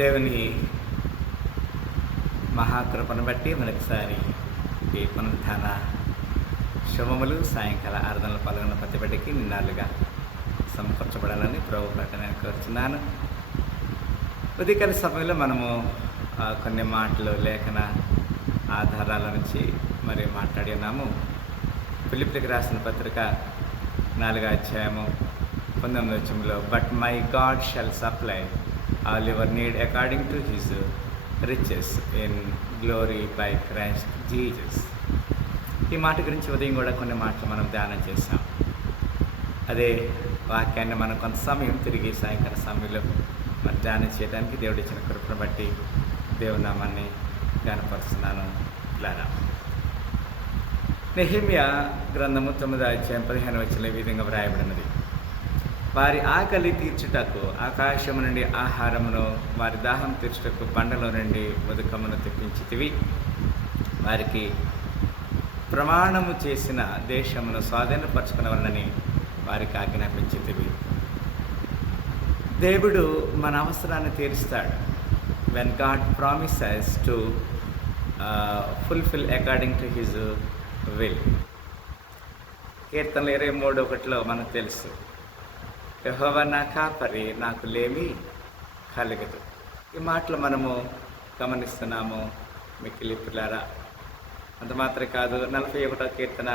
దేవుని మహాకృపను బట్టి మరొకసారి ఈ పునరుత్థాన శుభములు సాయంకాల ఆరాధనలో పాల్గొన్న ప్రతి బిడ్డకి నిన్నాళ్ళుగా సమకూర్చబడాలని ప్రభు ప్రకటన కోరుచున్నాను. ఉదయకాల సమయంలో మనము కొన్ని మాటలు లేఖన ఆధారాల నుంచి మరి మాట్లాడి ఉన్నాము. ఫిలిప్పీలకు రాసిన పత్రిక 4వ అధ్యాయము 19వ వచనంలో, but my God shall supply all your need according to his riches in glory by Christ Jesus. ఈ మాట గురించి ఉదయం కూడా కొన్ని మాటలు మనం ధ్యానం చేశాం. అదే వాక్యాన్ని మనం కొంత సమయం తిరిగి సాయంకాల సమయంలో మరి ధ్యానం చేయడానికి దేవుడు ఇచ్చిన కృపను బట్టి దేవుని నామాన్ని ధ్యానపరుస్తున్నాను. ఇలాగా నెహెమ్యా గ్రంథము 9వ అధ్యాయం 15వ వచనంలో ఈ విధంగా వ్రాయబడినది, వారి ఆకలి తీర్చుటకు ఆకాశము నుండి ఆహారమును, వారి దాహం తీర్చుటకు బండలో నుండి ఉదకమును తెప్పించితివి, వారికి ప్రమాణము చేసిన దేశమును స్వాధీనపరచుకున్నవరని వారికి ఆజ్ఞాపించితివి. దేవుడు మన అవసరాన్ని తీరుస్తాడు. When God promises to fulfil according to his will. కీర్తనలు 23:1 మనకు తెలుసు, యెహోవా నా కాపరి, నాకు లేమి కలగదు. ఈ మాటలు మనము గమనిస్తున్నాము మిక్కిలి పిల్లారా. అంత మాత్రమే కాదు, 41వ కీర్తన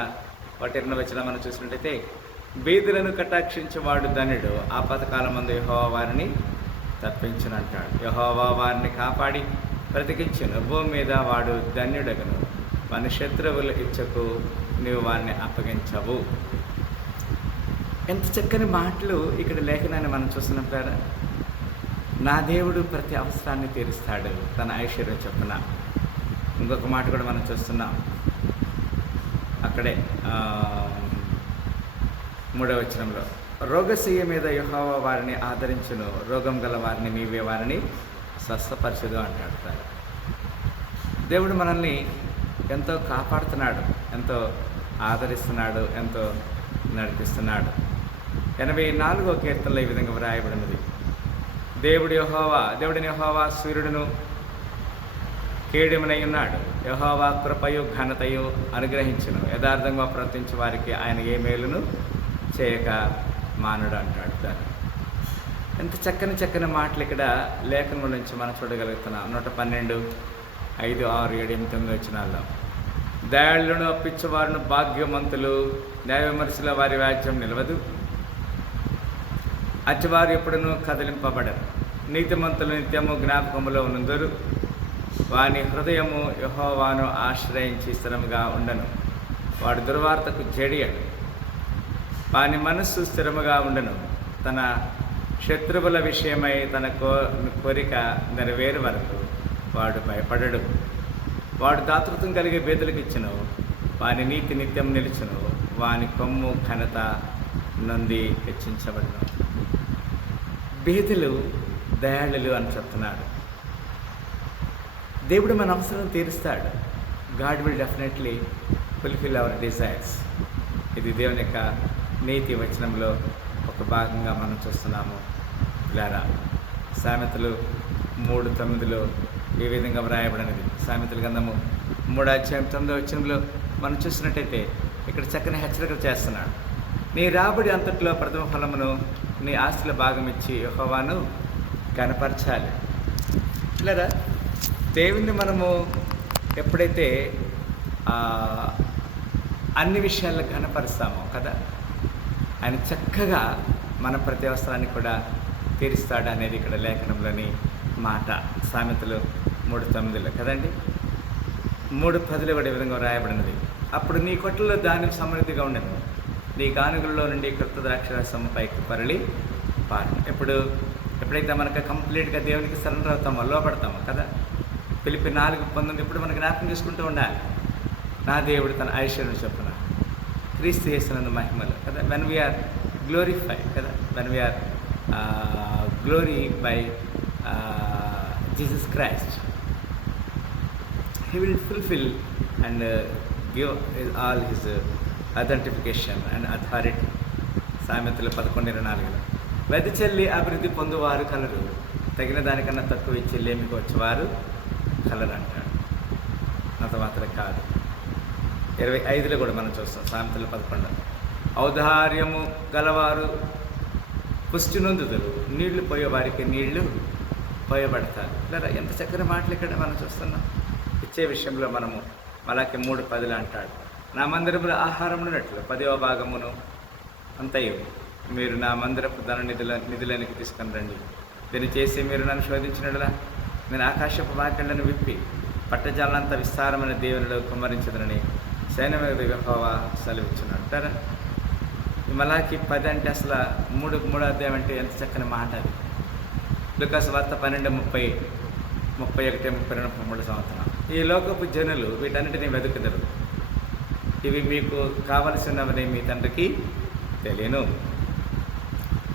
1 వచనం మనం చూసినట్టయితే, బీదులను కటాక్షించేవాడు ధన్యుడు, ఆపత్కాలమందు యెహోవా వారిని తప్పించునంటాడు. యెహోవా వారిని కాపాడి బ్రతికించును, భూమి మీద వాడు ధన్యుడగను, మన శత్రువుల ఇచ్చకు నీవు వారిని అప్పగించవు. ఎంత చక్కని మాటలు ఇక్కడ లేఖనాన్ని మనం చూస్తున్నప్పుడు, నా దేవుడు ప్రతి అవసరాన్ని తీరుస్తాడు తన ఐశ్వర్యం చొప్పున. ఇంకొక మాట కూడా మనం చూస్తున్నాం అక్కడే 3వ వచనంలో, రోగశయ్య మీద యెహోవా వారిని ఆదరించును, రోగం గల వారిని నీవే వారిని స్వస్థపరచదు అంటాడు. దేవుడు మనల్ని ఎంతో కాపాడుతున్నాడు, ఎంతో ఆదరిస్తున్నాడు, ఎంతో నడిపిస్తున్నాడు. 84వ కీర్తనలో ఈ విధంగా వ్రాయబడినది, దేవుడిని యెహోవా సూర్యుడును కేడెమునై ఉన్నాడు, యెహోవా కృపయు ఘనతయు అనుగ్రహించును, యథార్థంగా ప్రవర్తించే వారికి ఆయన ఏ మేలును చేయక మానడు అంటాడు. ఎంత చక్కని మాటలు ఇక్కడ లేఖనం నుంచి మనం చూడగలుగుతున్నాం. 112, 5, 6, 7, 8, 9 వచనాల్లో, దయాళులను అప్పించేవారును భాగ్యవంతులు, న్యాయ విమర్శల వారి వ్యాజ్యం నిలవదు, అచ్చివారు ఎప్పుడునూ కదిలింపబడరు, నీతిమంతులు నిత్యము జ్ఞాపకములో నుందురు, వాని హృదయము యెహోవాను ఆశ్రయించి స్థిరముగా ఉండను, వాడు దుర్వార్తకు జడియడు, వాని మనస్సు స్థిరముగా ఉండను, తన శత్రువుల విషయమై తన కోరిక నెరవేరు వరకు వాడు భయపడడు, వాడు దాతృత్వం కలిగే బేదలకు ఇచ్చును, వాని నీతి నిత్యం నిలుచును, వాని కొమ్ము ఘనత నొంది హెచ్చించబడును. బేదలు దయాళులు అని చెప్తున్నాడు. దేవుడు మన అవసరం తీరుస్తాడు. God will definitely fulfil hour desires. ఇది దేవుని యొక్క నీతి వచనంలో ఒక భాగంగా మనం చూస్తున్నాము. ఇలారా సామెతలు 3:9 ఈ విధంగా వ్రాయబడినది. సామెతల గ్రంథము 3వ అధ్యాయం 9వ వచనంలో మనం చూసినట్టయితే ఇక్కడ చక్కని హెచ్చరిక చేస్తున్నాడు, నీ రాబడి అంతట్లో ప్రథమ ఫలమును నీ ఆస్తిలో భాగం ఇచ్చి యెహోవాను కనపరచాలి. ఇలారా దేవుణ్ణి మనము ఎప్పుడైతే అన్ని విషయాల్లో కనపరుస్తామో కదా, ఆయన చక్కగా మన ప్రతి అవసరాన్ని కూడా తీరుస్తాడు అనేది ఇక్కడ లేఖనంలోని మాట. సామెతలు 3:9 కదండి. 3:10 కూడా ఈ విధంగా రాయబడినది, అప్పుడు నీ కొట్లలో ధాన్యం సమృద్ధిగా ఉండను, నీ గానుగులలో నుండి కృత ద్రాక్షరసము పైకి పరిలి పారును. ఎప్పుడైతే మనకు కంప్లీట్గా దేవునికి సరెండర్ అవుతామో, లోపడతామో కదా. ఫిలిప్పీ 4:19 ఇప్పుడు మనకు జ్ఞాపకం చేసుకుంటూ ఉండాలి, నా దేవుడు తన ఐశ్వర్యం చొప్పున క్రీస్తు యేసునందు మహిమలు కదా. వెన్ వీఆర్ గ్లోరిఫై కదా, when we are glory by Jesus Christ, he will fulfil and give all his authentification and authority. సామెతలు 11:24 వెదచెల్లి అభివృద్ధి పొందువారు కలరు, తగిన దానికన్నా తక్కువ ఇచ్చి లేమికి వచ్చేవారు కలరంటాడు. అంత మాత్రం కాదు, 25లో కూడా మనం చూస్తాం. సామెతలు 11, ఔదార్యము గలవారు పుష్టి నొందుదురు, నీళ్లు పోయేవారికి నీళ్లు పోయబడతారు. ఇలా ఎంత చక్కని మాటలు ఇక్కడ మనం చూస్తున్నాం. ఇచ్చే విషయంలో మనము మలాకి 3:10 అంటాడు, నా మందిరములో ఆహారమునట్లు 10వ భాగమును అంతయు మీరు నా మందిరపు ధన నిధులనికి తీసుకొని రండి. దీన్ని చేసి మీరు నన్ను శోధించినట్లా నేను ఆకాశపు వాకిళ్లను విప్పి పట్టజాలంతా విస్తారమైన దేవునిలో కుమ్మరించదనని సైన్యమైన యెహోవా సెలవిచ్చున్నాడు. అంటారా మలాకి 10 అంటే అసలు మూడో అధ్యాయం అంటే ఎంత చక్కని మాట అది. లూకాసు వార్త 12:30, 31, 32, 33 సంవత్సరం. ఈ లోకపు జనులు వీటన్నిటినీ వెతుకుదరు, ఇవి మీకు కావలసినవని మీ తండ్రికి తెలియను.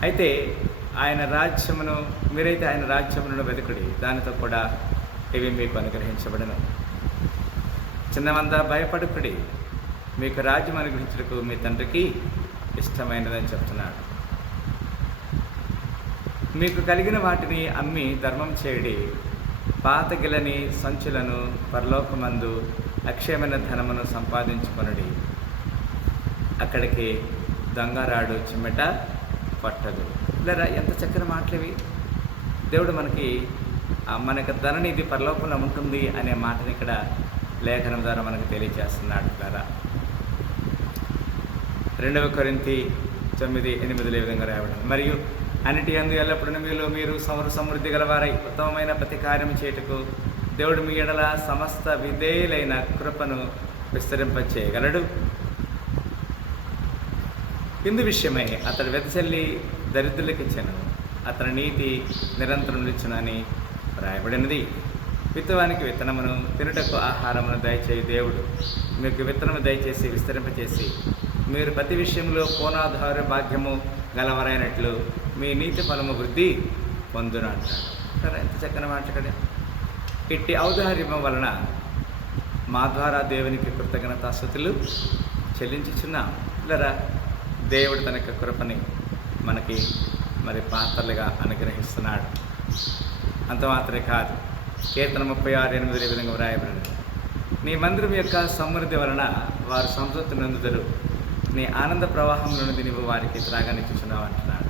అయితే మీరైతే ఆయన రాజ్యమును వెతుకుడి, దానితో కూడా ఇవి మీకు అనుగ్రహించబడను. చిన్నమందా భయపడుకుడి, మీకు రాజ్యం అనుగ్రహించుటకు మీ తండ్రికి ఇష్టమైనదని చెప్తున్నాడు. మీకు కలిగిన వాటిని అమ్మి ధర్మం చేయడి, పాతగిలని సంచులను పరలోకమందు అక్షయమైన ధనమును సంపాదించుకొనడి, అక్కడికి దొంగరాడు చిమ్మెట పట్టదు. ఇలా ఎంత చక్కని మాటలు. దేవుడు మనకు ధననిధి పరలోకంలో ఉంటుంది అనే మాటని ఇక్కడ లేఖనం ద్వారా మనకు తెలియజేస్తున్నాడు. ద్వారా 2 కొరింథీ 9:8 ఈ విధంగా రాయబడింది, మరియు అన్నిటి యందు ఎల్లప్పుడూ మీరు సమృద్ధి గలవారై ఉత్తమమైన ప్రతి కార్యం చేయుటకు దేవుడు మీ ఎడల సమస్త విధేయులైన కృపను విస్తరింపచేయగలడు. ఇందు విషయమై అతడు వెదజల్లి దరిద్రులకు ఇచ్చెను, అతని నీతి నిరంతరం నిలిచునని రాయబడినది. విత్తవానికి విత్తనమును, తినుటకు ఆహారమును దయచేయి దేవుడు మీకు విత్తనము దయచేసి విస్తరింపచేసి మీరు ప్రతి విషయంలో పూర్ణాధార భాగ్యము గలవరైనట్లు మీ నీతి ఫలము వృద్ధి పొందును అంటాడు. ఎంత చక్కని మాట ఇక్కడ. ఇట్టి ఔదార్యము వలన మా ద్వారా దేవునికి కృతజ్ఞతాస్తుతులు చెల్లించుచున్నాం. ఇలా దేవుడు తన యొక్క కృపని మనకి పాత్రలుగా అనుగ్రహిస్తున్నాడు. అంత మాత్రమే కాదు, కీర్తన 36:8 ఈ విధంగా వ్రాయబడింది, నీ మందిరం యొక్క సమృద్ధి వలన వారు సంతృప్తి నొందుతారు, నీ ఆనంద ప్రవాహంలో నుండి నీవు వారికి త్రాగనిచ్చుచున్నావు అంటున్నాడు.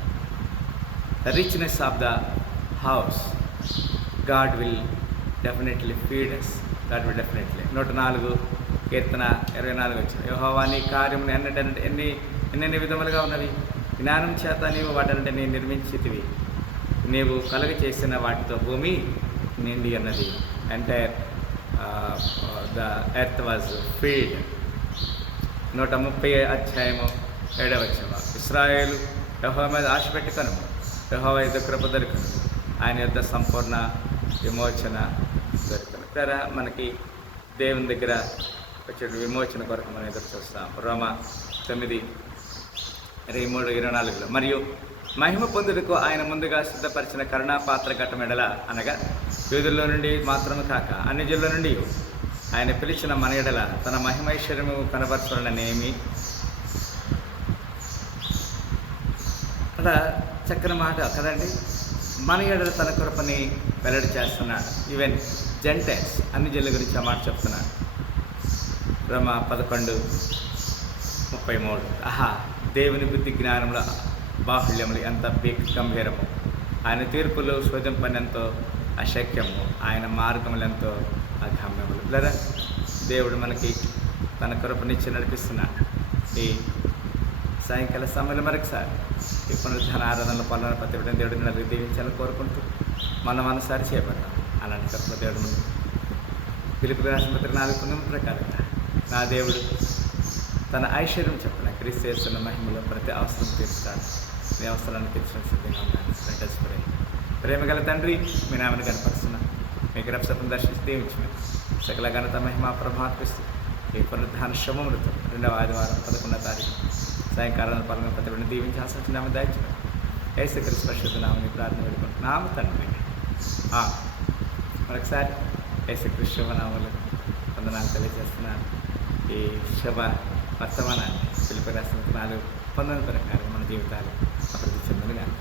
The richness of the house, God will definitely feed us. God will definitely. 104 కీర్తన 24 వచ్చింది, యెహోవా నీ కార్యములు ఎన్నెన్ని విధములుగా ఉన్నవి, జ్ఞానం చేత నీవు వాటన్నిటిని నిర్మించితివి, నీవు కలుగ చేసిన వాటితో భూమి నిండి అన్నది. Entire the earth was field. 130 అధ్యాయము 7వ వచనం, ఇశ్రాయేలు యెహోవా మీద ఆశ పెట్టుకొను, యెహోవా యొద్ద కృప దొరుకును, ఆయన యొద్ద సంపూర్ణ విమోచన దొరుకును. ఇక్కడ మనకి దేవుని దగ్గర వచ్చే విమోచన కొరకు మనం ఎదురు చూస్తాం. రోమా 9:23-24 మరియు మహిమ పొందుటకు ఆయన ముందుగా సిద్ధపరిచిన కరుణా పాత్ర ఘట్టం ఎడల, అనగా యూదుల్లో నుండి మాత్రమే కాక అన్ని జనుల నుండి ఆయన పిలిచిన మన ఎడల తన మహిమైశ్వర్యము కనబరచాలనేమి. అలా చక్కని మాట కదండి. మన ఎడల తన కృపని వెల్లడి చేస్తున్నాడు. ఈవెన్ జెంటైల్స్, అన్ని జనుల గురించి ఆ మాట చెప్తున్నాడు. రోమా 11:33, ఆహా దేవుని బుద్ధి జ్ఞానంలో బాహుళ్యములు ఎంత గంభీరము, ఆయన తీర్పులు శోధింపనెంతో అశక్యము, ఆయన మార్గములు ఎంతో అగమ్యములు. లేదా దేవుడు మనకి తన కృపనిచ్చి నడిపిస్తున్నాడు. ఈ సాయంకాల సమయంలో మరొకసారి ఈ పునరుద్ధాన ఆరాధనలో పాల్గొన్న ప్రతి బిడ్డను దేవుడిని నలుగురు దీవించాలని కోరుకుంటూ మనం మనసారి చేపడతాం. అలాంటి కృప దేవుడు ముందు పిలుపు రాసిన 4 ప్రకారంగా నా దేవుడు తన ఐశ్వర్యం చెప్పిన క్రీస్తు చేస్తున్న మహిమలో ప్రతి అవసరం తీరుస్తాడు. మీ అవసరాన్ని తీర్చిన సిద్ధంగా ఉన్నాను. ప్రేమ గల తండ్రి, మీ నామని కనపరుస్తున్నా, మీ గ్రప్సపం దర్శించి దీవించమని సకల ఘనత మహిమ ప్రభావిస్తూ ఈ పునరుద్ధాన శుభములతో 2వ ఆదివారం 11వ తారీఖు సాయంకాలం పాల్గొన్న ప్రతి బిడ్డను దీవించాల్సిన నామ దాయించడం యేసుక్రీస్తు పరిశుద్ధ నామని ప్రార్థన పెట్టుకుంటున్నాము తండ్రి. మరొకసారి యేసుక్రీస్తు శుభనామాలు వందనాలు తెలియజేస్తున్నాను. ఈ శుభ వర్తమానాన్ని పిలుపు రాసిన 4 ప్రకారం మన జీవితాలు అభివృద్ధి చెందను గాక.